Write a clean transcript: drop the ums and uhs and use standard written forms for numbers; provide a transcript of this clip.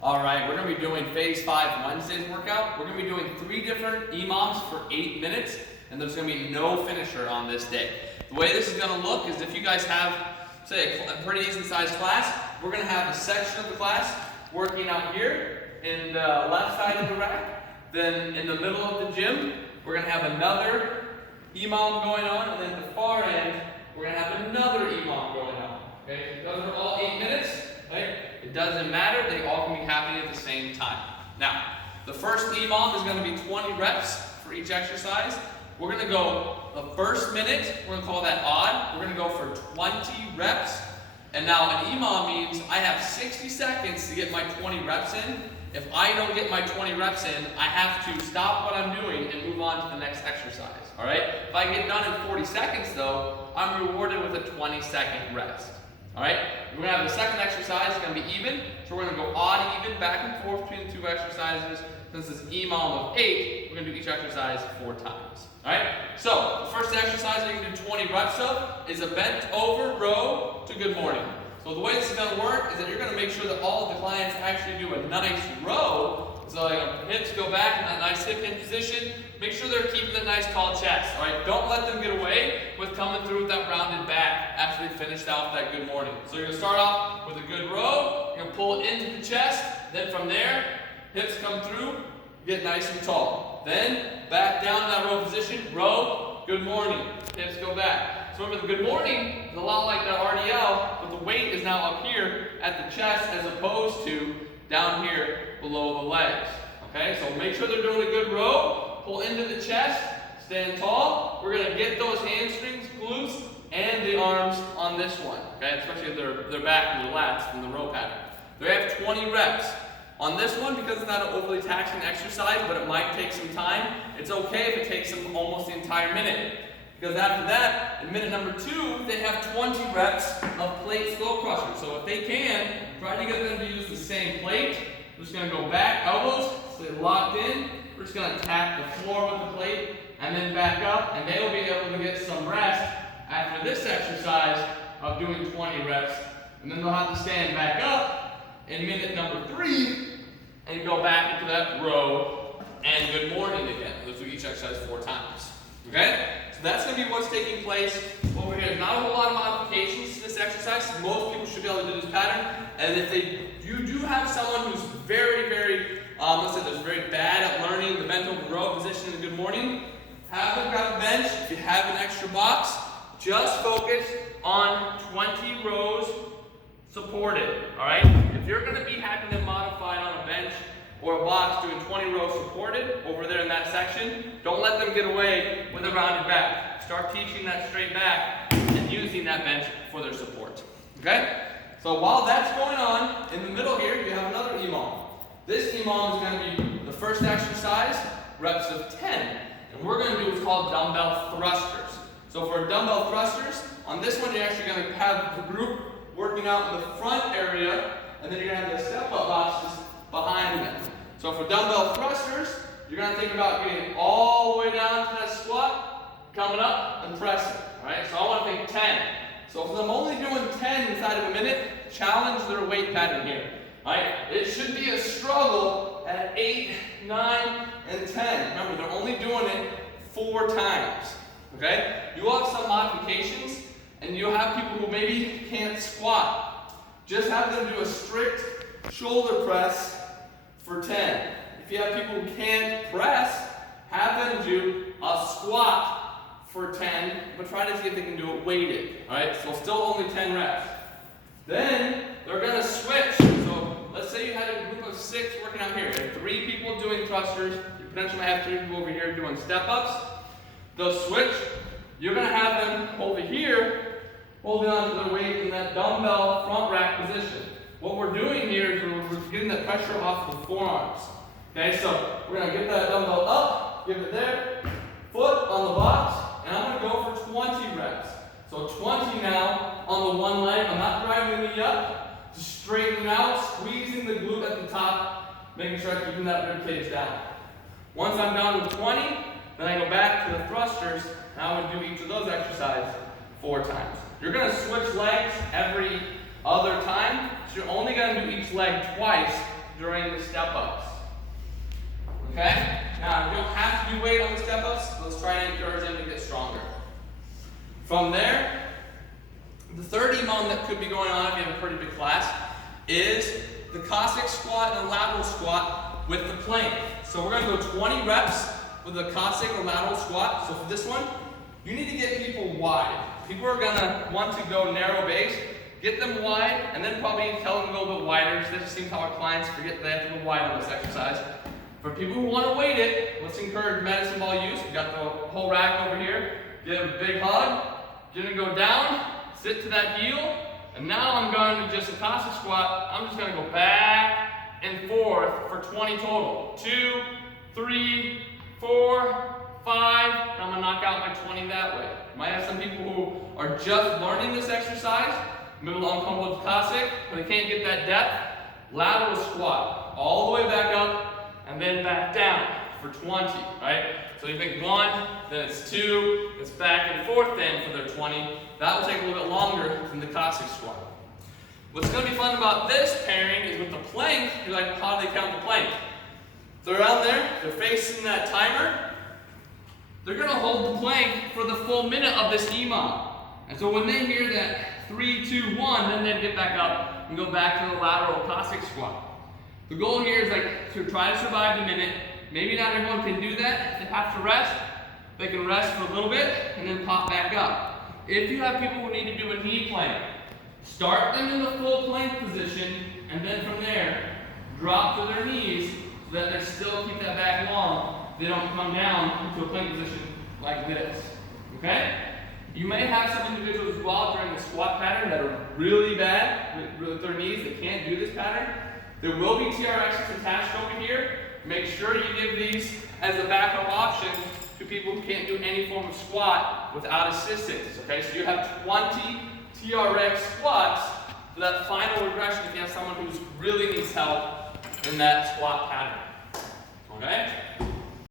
All right, we're going to be doing Phase 5 Wednesday's workout. We're going to be doing 3 different EMOMs for 8 minutes, and there's going to be no finisher on this day. The way this is going to look is if you guys have, say, a pretty decent sized class, we're going to have a section of the class working out here in the left side of the rack. Then in the middle of the gym, we're going to have another EMOM going on, and then at the far end, we're going to have another EMOM going on. Okay, those are all 8 minutes. Right? It doesn't matter, they all can be happening at the same time. Now, the first EMOM is going to be 20 reps for each exercise. We're going to go the first minute, we're going to call that odd. We're going to go for 20 reps. And now an EMOM means I have 60 seconds to get my 20 reps in. If I don't get my 20 reps in, I have to stop what I'm doing and move on to the next exercise. All right? If I get done in 40 seconds though, I'm rewarded with a 20-second rest. All right, we're going to have the second exercise, it's going to be even. So we're going to go odd, even, back and forth between the 2 exercises. Since it's EMOM of 8, we're going to do each exercise 4 times. All right, so the first exercise that you can do 20 reps of is a bent over row to good morning. So the way this is going to work is that you're going to make sure that all of the clients actually do a nice row. So hips go back in that nice hip hinge position. Make sure they're keeping the nice tall chest. All right, don't let them get away with coming through with that rounded back after they finished out that good morning. So you're going to start off with a good row. You're going to pull it into the chest. Then from there, hips come through, get nice and tall. Then back down in that row position, row, good morning. Hips go back. So remember, the good morning is a lot like the RDL, but the weight is now up here at the chest as opposed to down here below the legs. Okay, so make sure they're doing a good row. Pull into the chest, stand tall. We're going to get those hamstrings, glutes, and the arms on this one. Okay, especially if they're back and the lats from the row pattern. They have 20 reps. On this one, because it's not an overly taxing exercise, but it might take some time, it's okay if it takes them almost the entire minute. Because after that, in minute number 2, they have 20 reps of plate slow crushers. So if they can, try to get them to use the same plate. We're just going to go back, elbows, stay locked in. We're just going to tap the floor with the plate and then back up, and they'll be able to get some rest after this exercise of doing 20 reps. And then they'll have to stand back up in minute number 3 and go back into that row and good morning again. Let's do each exercise 4 times. Okay? So that's going to be what's taking place over here. There's not a whole lot of modifications to this exercise. Most people should be able to do this pattern. And if you do have someone who's very, let's say they're very bad at learning the bent over row position in the good morning, have them grab a bench. If you have an extra box, just focus on 20 rows supported. All right? If you're going to be having them modified on a bench or a box doing 20 rows supported over there in that section, don't let them get away with a rounded back. Start teaching that straight back and using that bench for their support. Okay? So while that's going on, in the middle here, you have another EMOM. This EMOM is going to be the first exercise, reps of 10. And we're going to do what's called dumbbell thrusters. So for dumbbell thrusters, on this one, you're actually going to have the group working out in the front area, and then you're going to have the step-up boxes behind them. So for dumbbell thrusters, you're going to think about getting all the way down to that squat, coming up, and pressing. All right, so I want to think 10. So if I'm only doing 10 inside of a minute, challenge their weight pattern here. All right, it should be a struggle at 8, 9, and 10. Remember, they're only doing it 4 times. Okay, you will have some modifications, and you'll have people who maybe can't squat. Just have them do a strict shoulder press for 10. If you have people who can't press, have them do a squat for 10, but try to see if they can do it weighted. Alright, so still only 10 reps. Then they're going to switch. So let's say you had a group of 6 working out here. You have 3 people doing thrusters. You potentially might have 3 people over here doing step-ups. They'll switch. You're going to have them over here holding on to their weight in that dumbbell front rack position. What we're doing here is we're getting that pressure off the forearms. Okay, so we're going to get that dumbbell up, give it there, foot on the box, and I'm going to go for 20 reps. So 20 now on the one leg. I'm not driving the knee up, just straightening out, squeezing the glute at the top, making sure I'm keeping that rib cage down. Once I'm done with 20, then I go back to the thrusters, and I would do each of those exercises 4 times. You're going to switch legs every other time, so you're only going to do each leg twice during the step ups. Okay? Now, you don't have to do weight on the step ups. Let's try and encourage them to get stronger. From there, the third EMOM that could be going on if you have a pretty big class is the Cossack Squat and the lateral squat with the plank. So we're going to go 20 reps with the Cossack or lateral squat. So for this one, you need to get people wide. People are going to want to go narrow base. Get them wide, and then probably tell them to go a little bit wider. So this seems how our clients forget they have to go wide on this exercise. For people who want to weight it, let's encourage medicine ball use. We've got the whole rack over here. Give them a big hug. Get them to go down, sit to that heel, and now I'm going to just a Cossack squat. I'm just going to go back and forth for 20 total. 2, 3, 4, 5, and I'm going to knock out my 20 that way. Might have some people who are just learning this exercise, maybe a little uncomfortable with Cossack, but they can't get that depth. Lateral squat, all the way back up, and then back down for 20, right? So you think 1, then it's 2, it's back and forth then for their 20. That will take a little bit longer than the Cossack squat. What's going to be fun about this pairing is with the plank, you're like, how do they count the plank? They're around there, they're facing that timer. They're going to hold the plank for the full minute of this EMOM. And so when they hear that 3, 2, 1, then they get back up and go back to the lateral Cossack squat. The goal here is like to try to survive the minute. Maybe not everyone can do that. They have to rest. They can rest for a little bit and then pop back up. If you have people who need to do a knee plank, start them in the full plank position, and then from there, drop to their knees so that they still keep that back long. They don't come down into a plank position like this. Okay? You may have some individuals as well during the squat pattern that are really bad with their knees. They can't do this pattern. There will be TRXs attached over here. Make sure you give these as a backup option to people who can't do any form of squat without assistance. Okay, so you have 20 TRX squats for that final regression if you have someone who really needs help in that squat pattern. Okay?